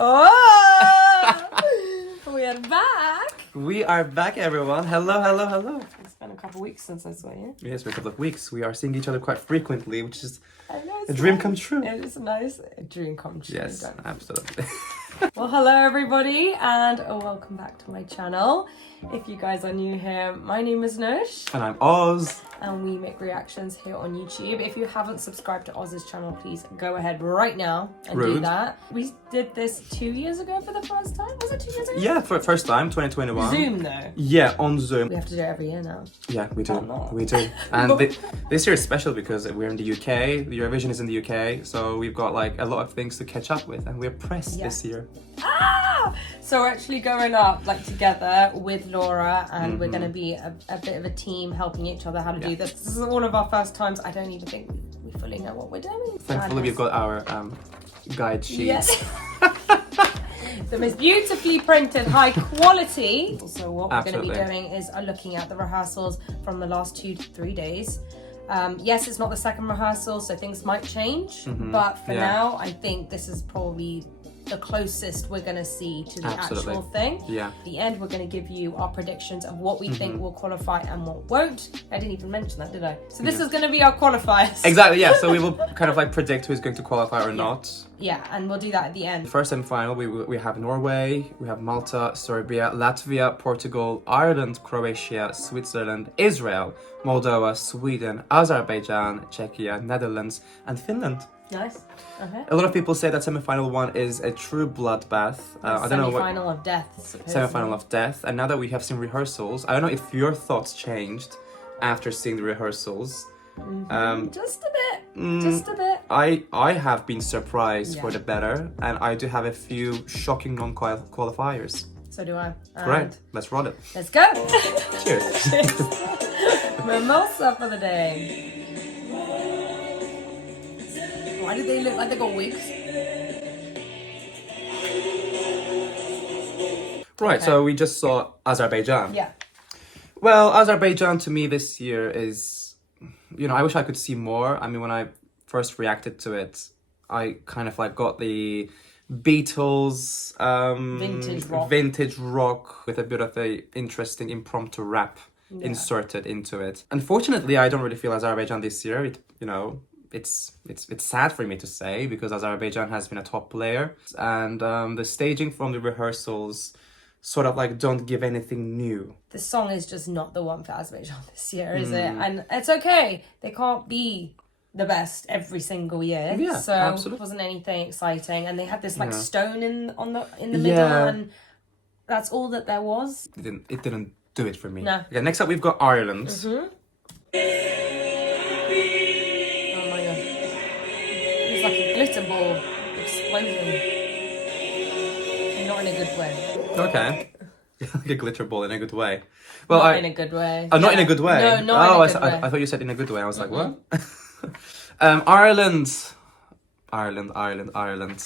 Oh, we are back. We are back, everyone. Hello, hello, hello. It's been a couple of weeks since I saw you. Yes, for a couple of weeks. We are seeing each other quite frequently, which is I know, a dream nice. come true. It is nice. A dream come true. Yes, absolutely. Well, hello everybody, and welcome back to my channel. If you guys are new here, my name is Nush. And I'm Oz. And we make reactions here on YouTube. If you haven't subscribed to Oz's channel, please go ahead right now and do that. We did this 2 years ago for the first time. Was it 2 years ago? Yeah, for the first time, 2021. Zoom though. Yeah, on Zoom. We have to do it every year now. Yeah, we do. Oh, no. We do. And this year is special because we're in the UK. The Eurovision is in the UK. So we've got like a lot of things to catch up with. And we're pressed this year. Ah! So we're actually going up like together with Laura, and we're going to be a bit of a team helping each other how to do this. This is all of our first times. I don't even think we fully know what we're doing. Thankfully, we've got our guide sheets. Yes. The most beautifully printed, high quality. Also, what we're going to be doing is looking at the rehearsals from the last 2 to 3 days. Yes, it's not the second rehearsal, so things might change. But for now, I think this is probably the closest we're going to see to the actual thing. Yeah. At the end, we're going to give you our predictions of what we think will qualify and what won't. I didn't even mention that, did I? So this is going to be our qualifiers. Exactly, yeah. So we will kind of like predict who's going to qualify or not. Yeah, and we'll do that at the end. First semi-final, we have Norway, we have Malta, Serbia, Latvia, Portugal, Ireland, Croatia, Switzerland, Israel, Moldova, Sweden, Azerbaijan, Czechia, Netherlands, and Finland. Nice. Okay. A lot of people say that semi-final one is a true bloodbath. I don't know what. Semi-final of death. Supposedly. Semi-final of death. And now that we have seen rehearsals, I don't know if your thoughts changed after seeing the rehearsals. Just a bit. Just a bit. I have been surprised for the better, and I do have a few shocking non-qualifiers. So do I. Great. Let's roll it. Let's go. Cheers. Cheers. Mimosa for the day. Why do they look like they got wigs? Right, so we just saw Azerbaijan. Yeah. Well, Azerbaijan to me this year is, I wish I could see more. I mean, when I first reacted to it, I kind of like got the Beatles vintage rock with a bit of a interesting impromptu rap inserted into it. Unfortunately, I don't really feel Azerbaijan this year. It's sad for me to say because Azerbaijan has been a top player, and the staging from the rehearsals sort of like don't give anything new. The song is just not the one for Azerbaijan this year, is it? And it's okay. They can't be the best every single year. Yeah, so absolutely. It wasn't anything exciting. And they had this like stone in the middle, and that's all that there was. It didn't do it for me. No. Okay, next up we've got Ireland. It's like a glitter ball explosion. Not in a good way. Okay. Like a glitter ball in a good way. Well, not in a good way. Oh, not in a good way? No, not in a good way. I thought you said in a good way. I was like, what? Ireland.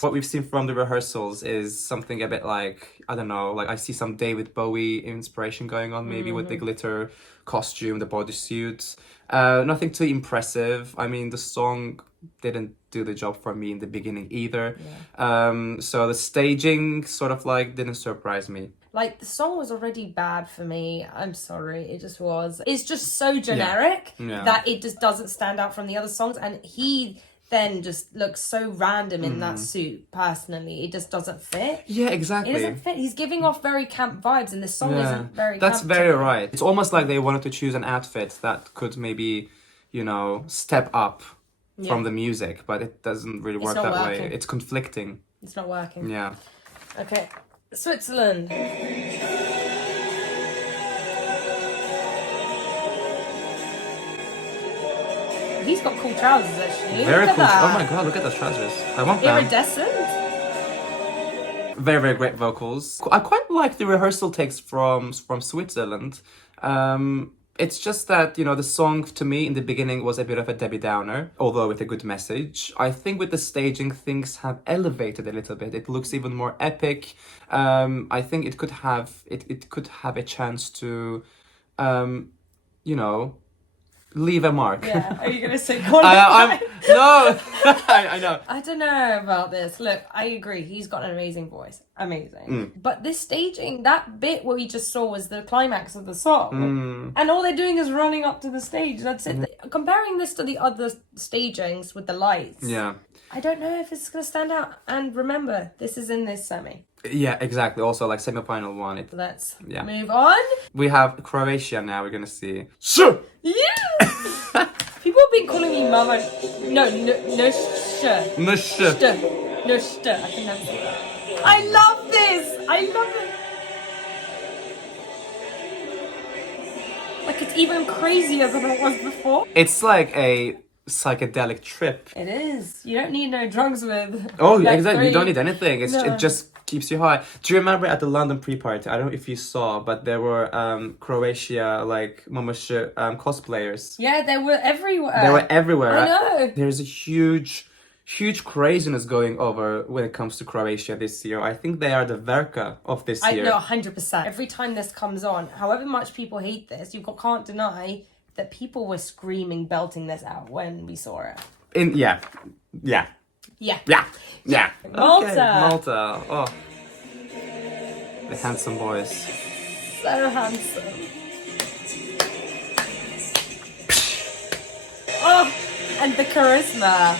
What we've seen from the rehearsals is something a bit like, I don't know, like I see some David Bowie inspiration going on maybe with the glitter costume, the bodysuit. Nothing too impressive. I mean, the song didn't do the job for me in the beginning either. So the staging sort of like didn't surprise me. Like the song was already bad for me. I'm sorry, it just was. It's just so generic that it just doesn't stand out from the other songs, and he then just looks so random in that suit. Personally, it just doesn't fit. Yeah, exactly. It doesn't fit. He's giving off very camp vibes, and this song isn't very That's camp very right. It's almost like they wanted to choose an outfit that could maybe, step up from the music, but it doesn't really work that way. It's conflicting. It's not working. Yeah. Okay, Switzerland. He's got cool trousers, actually. Very cool. Oh my god, look at those trousers. I want them. Iridescent. Very, very great vocals. I quite like the rehearsal takes from Switzerland. It's just that, the song to me in the beginning was a bit of a Debbie Downer, although with a good message. I think with the staging, things have elevated a little bit. It looks even more epic. I think it could have a chance to, leave a mark. Yeah, are you going to say No, I know. I don't know about this. Look, I agree. He's got an amazing voice. Amazing. But this staging, that bit where we just saw was the climax of the song. And all they're doing is running up to the stage. That's it. Comparing this to the other stagings with the lights. Yeah. I don't know if it's going to stand out. And remember, this is in this semi. Yeah, exactly. Also, like semi-final one. Let's move on. We have Croatia now. We're gonna see. Sure. Yeah. People have been calling me Mama. No, Nushta. Nushta. Nushta. I can never say that. I love this. I love it. Like, it's even crazier than it was before. It's like a psychedelic trip. It is. You don't need no drugs with. Oh, yeah, exactly. You don't need anything. No. It just keeps you high. Do you remember at the London pre-party? I don't know if you saw, but there were Croatia like cosplayers. Yeah, they were everywhere. They were everywhere. I know. There's a huge craziness going over when it comes to Croatia this year. I think they are the Verka of this year. I know, 100%. Every time this comes on, however much people hate this, you can't deny that people were screaming, belting this out when we saw it. Yeah. Malta. Okay, Malta. Oh, the handsome boys. So handsome. Oh, and the charisma.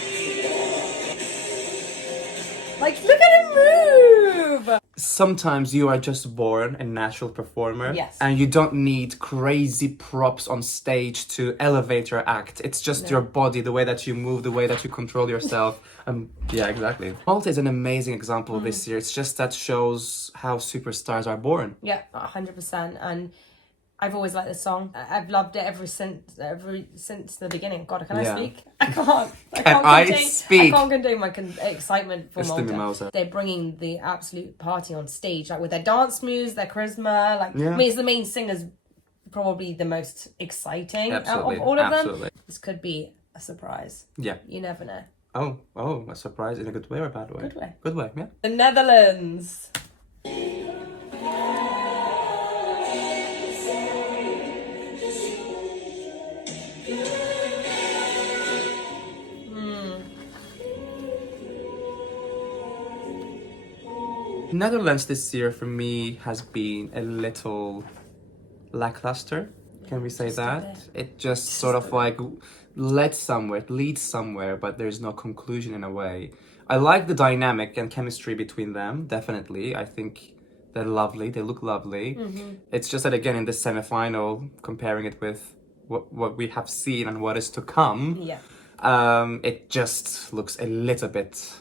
Like, look at him move! Sometimes you are just born a natural performer. Yes. And you don't need crazy props on stage to elevate your act. It's just your body, the way that you move, the way that you control yourself. Yeah, exactly. Malta is an amazing example this year. It's just that shows how superstars are born. Yeah, 100%. And I've always liked this song. I've loved it ever since the beginning. God, can I speak? I can't. I can't contain my excitement for Malta. They're bringing the absolute party on stage, like with their dance moves, their charisma. Like, I mean, it's the main singers, probably the most exciting of all of them. This could be a surprise. Yeah, you never know. Oh, a surprise in a good way or a bad way? Good way. Good way. Yeah. The Netherlands. Netherlands this year for me has been a little lackluster. Can we say that? It just sort of like leads somewhere, but there's no conclusion in a way. I like the dynamic and chemistry between them, definitely. I think they're lovely, they look lovely. It's just that again in the semi-final, comparing it with what we have seen and what is to come, it just looks a little bit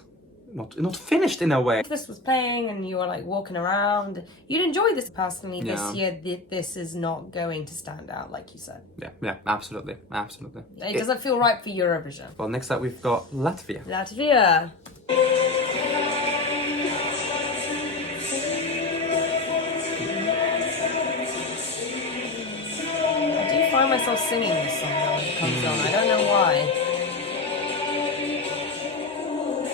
not finished in a way. If this was playing and you were like walking around, you'd enjoy this. Personally, this year, this is not going to stand out, like you said. Yeah, absolutely. It doesn't feel right for Eurovision. Well, next up we've got Latvia. Latvia. I do find myself singing this song when it comes on. I don't know why.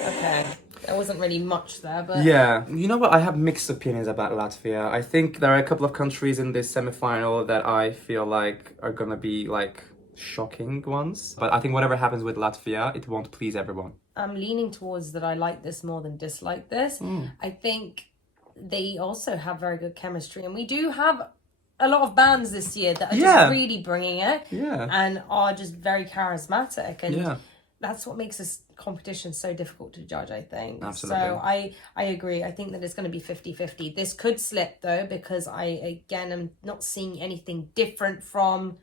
Okay. There wasn't really much there, but... Yeah. You know what? I have mixed opinions about Latvia. I think there are a couple of countries in this semi-final that I feel like are gonna be, like, shocking ones. But I think whatever happens with Latvia, it won't please everyone. I'm leaning towards that I like this more than dislike this. I think they also have very good chemistry. And we do have a lot of bands this year that are just really bringing it. And are just very charismatic. And that's what makes this competition so difficult to judge, I think. Absolutely. So I agree. I think that it's going to be 50-50. This could slip, though, because I, again, am not seeing anything different from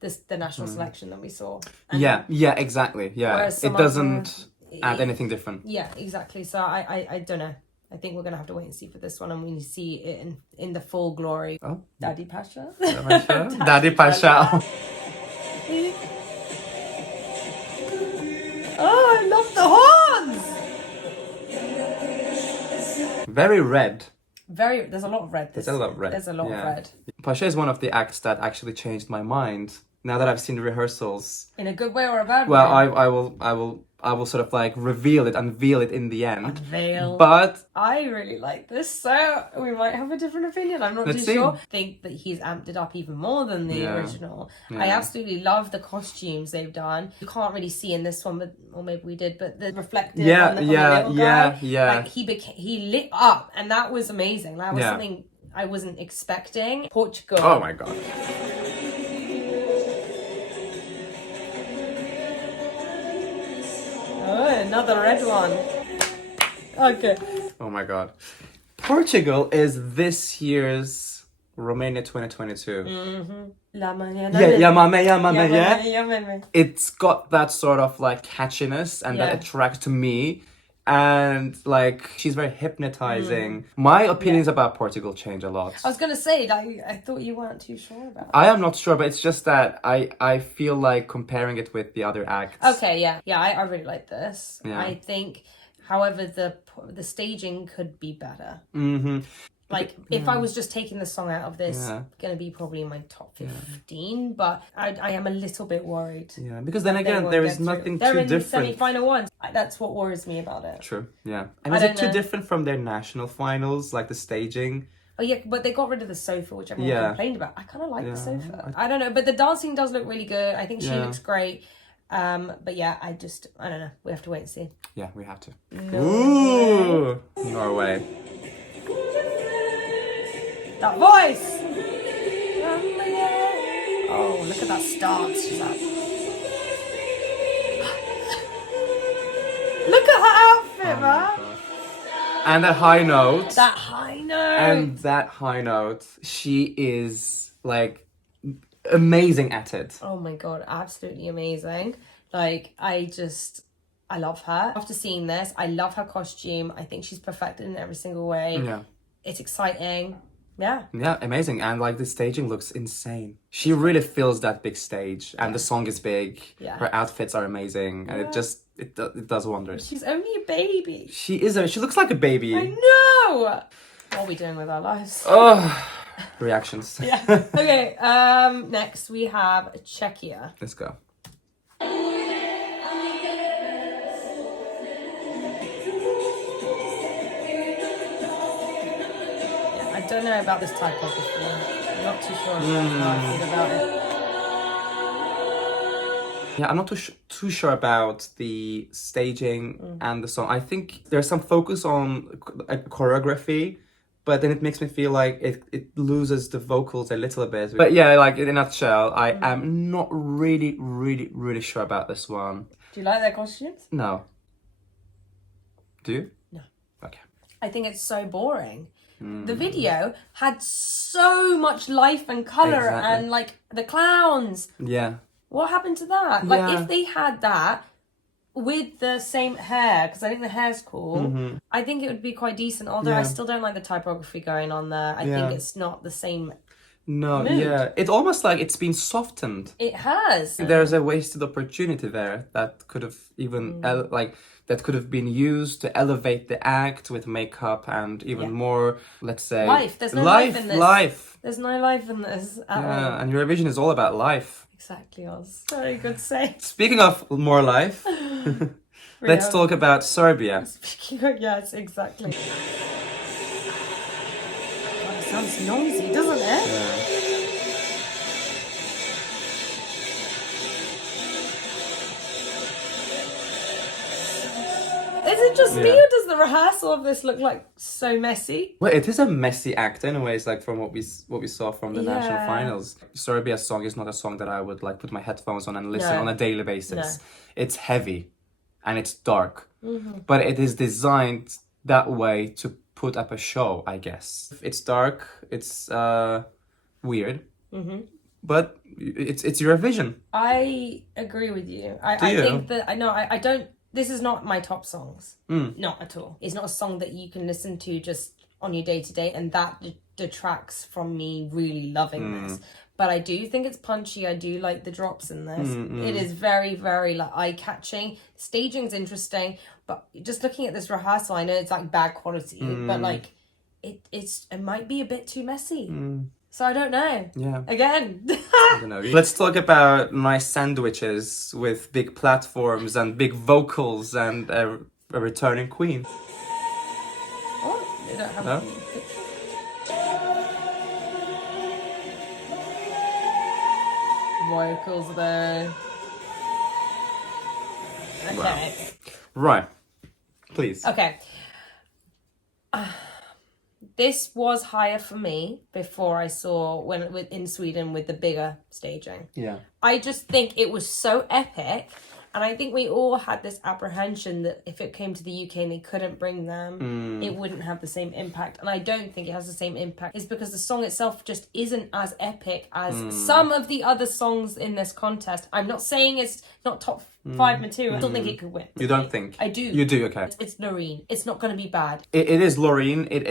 the national selection that we saw. And exactly. Yeah, it doesn't add anything different. Yeah, exactly. So I don't know. I think we're going to have to wait and see for this one, and we need to see it in the full glory. Oh. Daddy Pasha? Daddy Pasha. Oh, I love the horns! Very red. There's a lot of red. There's a lot of red. Of red. Pasha is one of the acts that actually changed my mind. Now that I've seen the rehearsals. In a good way or a bad way? Well, I will I will sort of like unveil it in the end. Unveil. But I really like this, so we might have a different opinion. I'm not too sure. I think that he's amped it up even more than the original. I absolutely love the costumes they've done. You can't really see in this one, but or maybe we did, but the reflective on the little guy, like he lit up, and that was amazing. That was something I wasn't expecting. Portugal. Oh my god. Oh, another red one. Okay. Oh my god. Portugal is this year's Romania 2022. Yeah. It's got that sort of like catchiness and that attracts to me. And like she's very hypnotizing. My opinions about Portugal change a lot. I was gonna say, like, I thought you weren't too sure about it. I am not sure, but it's just that I feel like comparing it with the other acts. Okay, yeah, I really like this. Yeah. I think, however, the staging could be better. Mm-hmm. Like, if I was just taking the song out of this, going to be probably in my top 15, but I am a little bit worried. Yeah, because then again, there is nothing too different. They're in the semi-final ones. That's what worries me about it. True, yeah. And is it too different from their national finals, like the staging? Oh yeah, but they got rid of the sofa, which everyone complained about. I kind of like the sofa. I don't know, but the dancing does look really good. I think she looks great. But yeah, I don't know. We have to wait and see. Yeah, we have to. Ooh, Norway. That voice! Oh, look at that stance she's at. Look at her outfit, man! And that high note. That high note! And that high note. She is, like, amazing at it. Oh my god, absolutely amazing. Like, I love her. After seeing this, I love her costume. I think she's perfected in every single way. Yeah. It's exciting. Yeah. Yeah, amazing. And like the staging looks insane. She really fills that big stage and the song is big. Yeah. Her outfits are amazing and it does wonders. She's only a baby. She looks like a baby. I know. What are we doing with our lives? Oh, reactions. Yeah. Okay, next we have Czechia. Let's go. I don't know about this typography. I'm not too sure how I feel about it. Yeah, I'm not too sure about the staging and the song. I think there's some focus on choreography, but then it makes me feel like it loses the vocals a little bit. But yeah, like in a nutshell, I am not really sure about this one. Do you like their costumes? No. Do you? No. Okay. I think it's so boring. The video had so much life and colour and like the clowns. Yeah. What happened to that? Yeah. Like if they had that with the same hair, because I think the hair's cool, I think it would be quite decent. Although I still don't like the typography going on there. I think it's not the same. No, mood. It's almost like it's been softened. It has. There's a wasted opportunity there that could have even that could have been used to elevate the act with makeup and even more, let's say, life. There's no life in this. Life. There's no life in this at all. And Eurovision is all about life. Exactly, Oz. Very good say. Speaking of more life, let's talk about Serbia. Speaking of, yes, exactly. God, it sounds noisy, doesn't it? Yeah. Is it just me, or does the rehearsal of this look like so messy? Well, it is a messy act anyways, like from what we saw from the national finals. Serbia's song is not a song that I would like put my headphones on and listen on a daily basis. No. It's heavy and it's dark, but it is designed that way to put up a show, I guess. It's dark, it's weird, but it's Eurovision. I agree with you. I think that I don't. This is not my top songs. Not at all. It's not a song that you can listen to just on your day-to-day, and that detracts from me really loving this. But I do think it's punchy. I do like the drops in this. It is very, very like eye-catching. Staging's interesting, but just looking at this rehearsal, I know it's like bad quality, but like it might be a bit too messy. So I don't know. Yeah. Again. I don't know. Let's talk about nice sandwiches with big platforms and big vocals and a returning queen. Oh, they don't have No? vocals though. Okay. Right. Please. Okay. This was higher for me before I saw in Sweden with the bigger staging. Yeah. I just think it was so epic. And I think we all had this apprehension that if it came to the UK and they couldn't bring them, it wouldn't have the same impact. And I don't think it has the same impact. It's because the song itself just isn't as epic as some of the other songs in this contest. I'm not saying it's not top 5 material. I don't think it could win. You don't think? I do. You do, okay. It's Loreen. It's not going to be bad. It is Loreen. It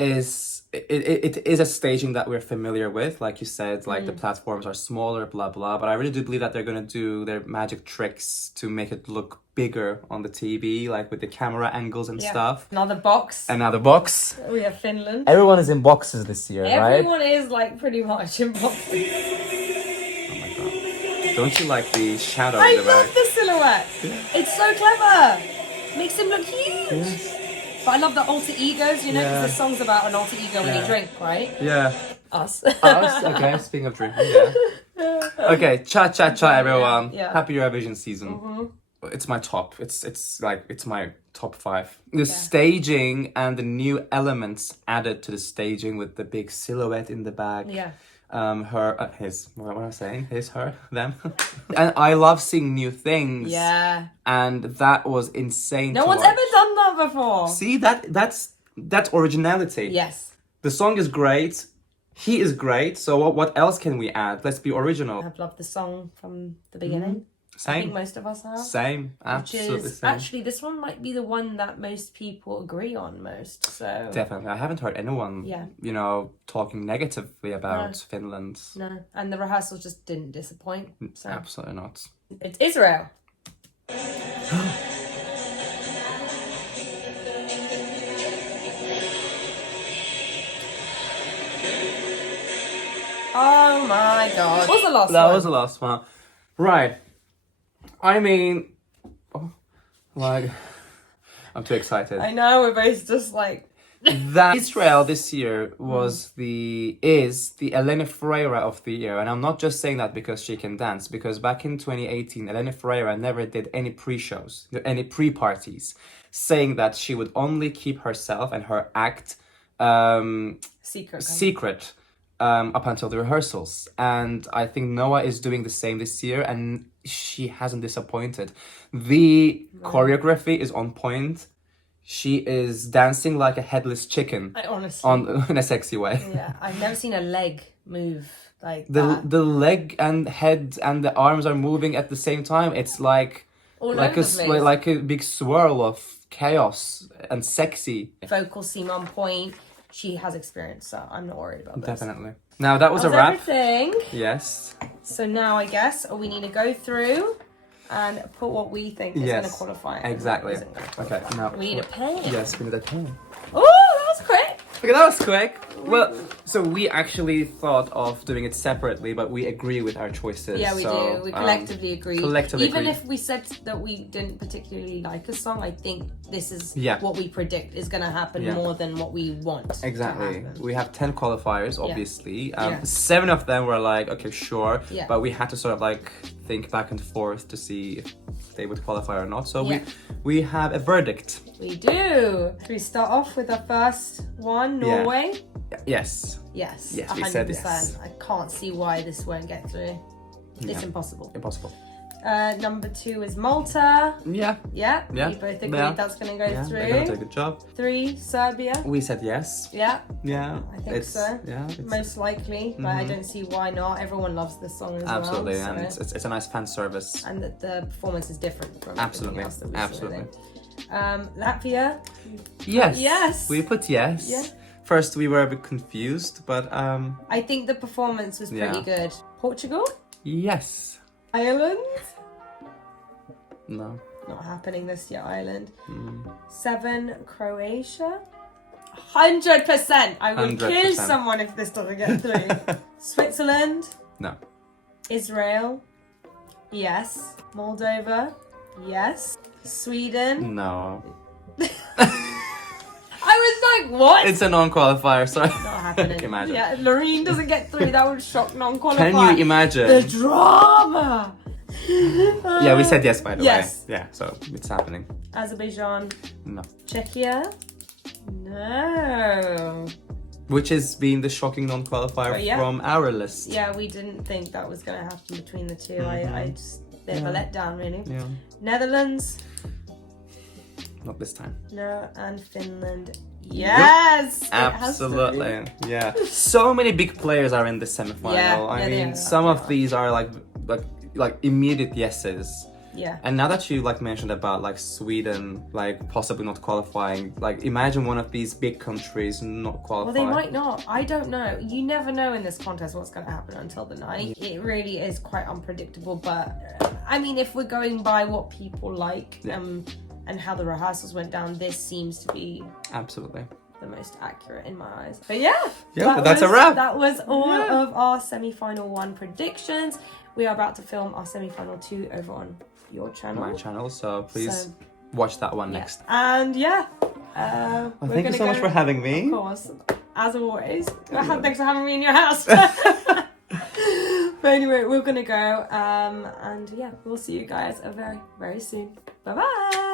is a staging that we're familiar with. Like you said, like the platforms are smaller, blah, blah. But I really do believe that they're going to do their magic tricks to make it look bigger on the TV, like with the camera angles and stuff. Another box. Another box. We have Finland. Everyone is in boxes this year, right? Everyone is like pretty much in boxes. Oh my god. Don't you like the shadow I in the love back? the silhouette. It's so clever. Makes him look huge. Yes. But I love the alter egos, you know, because the song's about an alter ego when you drink, right? Yeah. Us. Us? Okay, speaking of drinking, yeah. Okay, cha cha cha everyone. Yeah. Happy Eurovision season. It's my top. It's my top 5. The staging and the new elements added to the staging with the big silhouette in the back. Yeah. His, what am I saying? His, her, them. And I love seeing new things. Yeah. And that was insane. No to one's watch. ever done that before. See, that's originality. Yes. The song is great. He is great. So what else can we add? Let's be original. I've loved the song from the beginning. Same. I think most of us have. Same. Absolutely Which is, same. actually, this one might be the one that most people agree on most. So Definitely. I haven't heard anyone, talking negatively about Finland. No, and the rehearsals just didn't disappoint. So Absolutely not. it's Israel. Oh my god. What was the last one? That was the last one. Right. I mean, I'm too excited. I know, we're both just like... That Israel this year is the Elena Ferreira of the year, and I'm not just saying that because she can dance. Because back in 2018, Elena Ferreira never did any pre-shows, any pre-parties, saying that she would only keep herself and her act secret up until the rehearsals. And I think Noah is doing the same this year, and she hasn't disappointed. The choreography is on point. She is dancing like a headless chicken. I honestly... in a sexy way. Yeah, I've never seen a leg move like The that. the leg and head and the arms are moving at the same time. It's like All like over a the place. like a big swirl of chaos and sexy. Vocals seem on point. She has experience, so I'm not worried about this. Definitely. Now that was a That's wrap. everything. Yes. So now I guess we need to go through and put what we think is going to qualify. and Exactly. what isn't gonna qualify. Okay. Now We need a pen. Yes, we need a pen. Oh, that was quick. Okay, that was quick. Well, so we actually thought of doing it separately, but we agree with our choices. Yeah, we do. We collectively agree. Even if we said that we didn't particularly like a song, I think this is what we predict is going to happen more than what we want. Exactly. To happen. We have 10 qualifiers, obviously. Yeah. 7 of them were like, okay, sure. Yeah. But we had to sort of like think back and forth to see if they would qualify or not. So we have a verdict. We do. Should we start off with our first one, Norway? Yes. Yes. Yes, 100%. we said yes. I can't see why this won't get through. It's impossible. Impossible. Number 2 is Malta. Yeah. Yeah. Yeah. We both agree Yeah. that's going to go through. They're gonna do a good job. 3, Serbia. We said yes. Yeah. Yeah. I think so. Yeah. Most likely, but I don't see why not. Everyone loves this song as Absolutely, well. and it's a nice fan service. And the performance is different from Absolutely. everything else that we've Absolutely. seen. Latvia. Yes. Yes. We put yes. Yeah. First we were a bit confused, but I think the performance was pretty good. Portugal. yes. Ireland. No. Not happening this year, Ireland. 7, Croatia. 100%. I would kill 100%. someone if this doesn't get through. Switzerland. No. Israel. Yes. Moldova. Yes. Sweden. No. I was like, what? It's a non-qualifier, sorry. Not happening. Imagine. Yeah, Loreen doesn't get through. That would shock non-qualifier. Can you imagine? The drama. Yeah, we said yes, by the Yes. way. Yeah, so it's happening. Azerbaijan. No. Czechia. No. Which has been the shocking non-qualifier Oh, yeah. from our list. Yeah, we didn't think that was going to happen between the two. I just bit of a letdown, really. Yeah. Netherlands. Not this time. No, and Finland. Yes! It has to be. Absolutely. Yeah. So many big players are in the semi-final. Yeah, I yeah, mean, they are. some of these are like immediate yeses. Yeah. And now that you like mentioned about like Sweden, like possibly not qualifying, like imagine one of these big countries not Well, qualifying. they might not. I don't know. You never know in this contest what's going to happen until the night. It really is quite unpredictable. But I mean, if we're going by what people like and how the rehearsals went down, this seems to be Absolutely. the most accurate in my eyes. But yeah, but that's a wrap. That was all of our semi-final 1 predictions. We are about to film our semi-final 2 over on your channel. My channel, so please watch that one next. And Well, thank you so much for having me. Of course, as always. Thanks for having me in your house. But anyway, we're gonna go. And yeah, we'll see you guys very, very soon. Bye bye.